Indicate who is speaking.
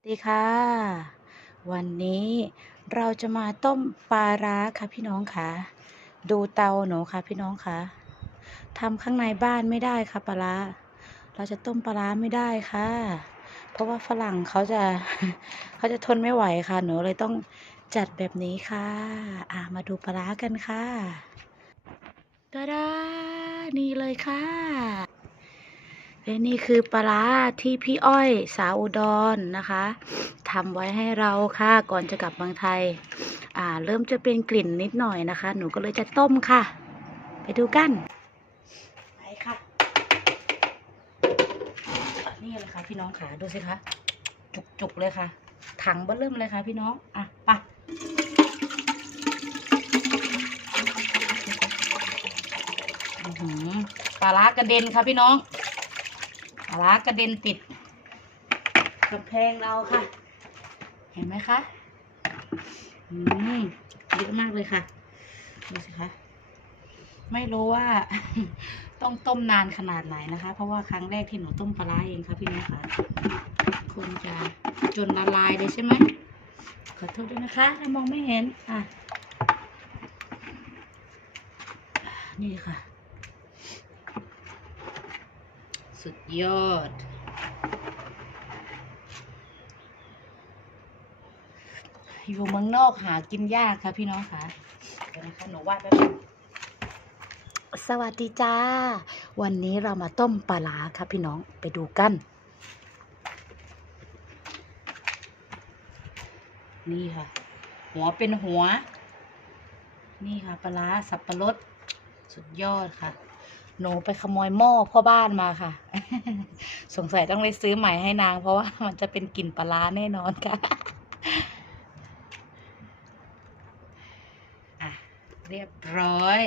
Speaker 1: สวัสดีค่ะ วันนี้เราจะมาต้มปลาร้าค่ะพี่น้องค่ะ ดูเตาหนูค่ะพี่น้องค่ะทำข้างในบ้านไม่ได้ค่ะปลาร้าเราจะต้มปลาร้าไม่ได้ค่ะ เพราะว่าฝรั่งเขาจะเขาจะทนไม่ไหวค่ะ หนูเลยต้องจัดแบบนี้ค่ะ อะมาดูปลาร้ากันค่ะตาดานี่เลยค่ะ และนี่คือปลาร้าที่พี่อ้อยสาวอุดรนะคะทำไว้ให้เราค่ะก่อนจะกลับเมืองไทย อ่า เริ่มจะเป็นกลิ่นนิดหน่อยนะคะ หนูก็เลยจะต้มค่ะ ไปดูกันไปค่ะนี่เลยค่ะพี่น้องค่ะดูสิคะจุกๆเลยค่ะ ถังเบ้อเริ่มเลยค่ะพี่น้อง อะไปปลาร้ากระเด็นค่ะพี่น้อง ปลากระเด็นติดกำแพงเราค่ะ เห็นไหมคะ อืมเยอะมากเลยค่ะ ดูสิคะ ไม่รู้ว่า ต้องต้มนานขนาดไหนนะคะ เพราะว่าครั้งแรกที่หนูต้มปลาร้าเองค่ะพี่น้องค่ะคงจะจนละลายเลยใช่ไหมขอโทษด้วยนะคะ ถ้ามองไม่เห็น อะ นี่ค่ะ สุดยอด อยู่เมืองนอกหากินยากค่ะพี่น้องค่ะเดี๋ยวนะคะหนูวาดแป๊บนึงสวัสดีจ้า วันนี้เรามาต้มปลาร้าค่ะพี่น้องไปดูกัน นี่ค่ะ หัวเป็นหัว นี่ค่ะปลาร้าสับปะรด สุดยอดค่ะ หนูไปขโมยหม้อพ่อบ้านมาค่ะ สงสัยต้องไปซื้อใหม่ให้นาง เพราะว่ามันจะเป็นกลิ่นปลาร้าแน่นอนค่ะอะเรียบร้อย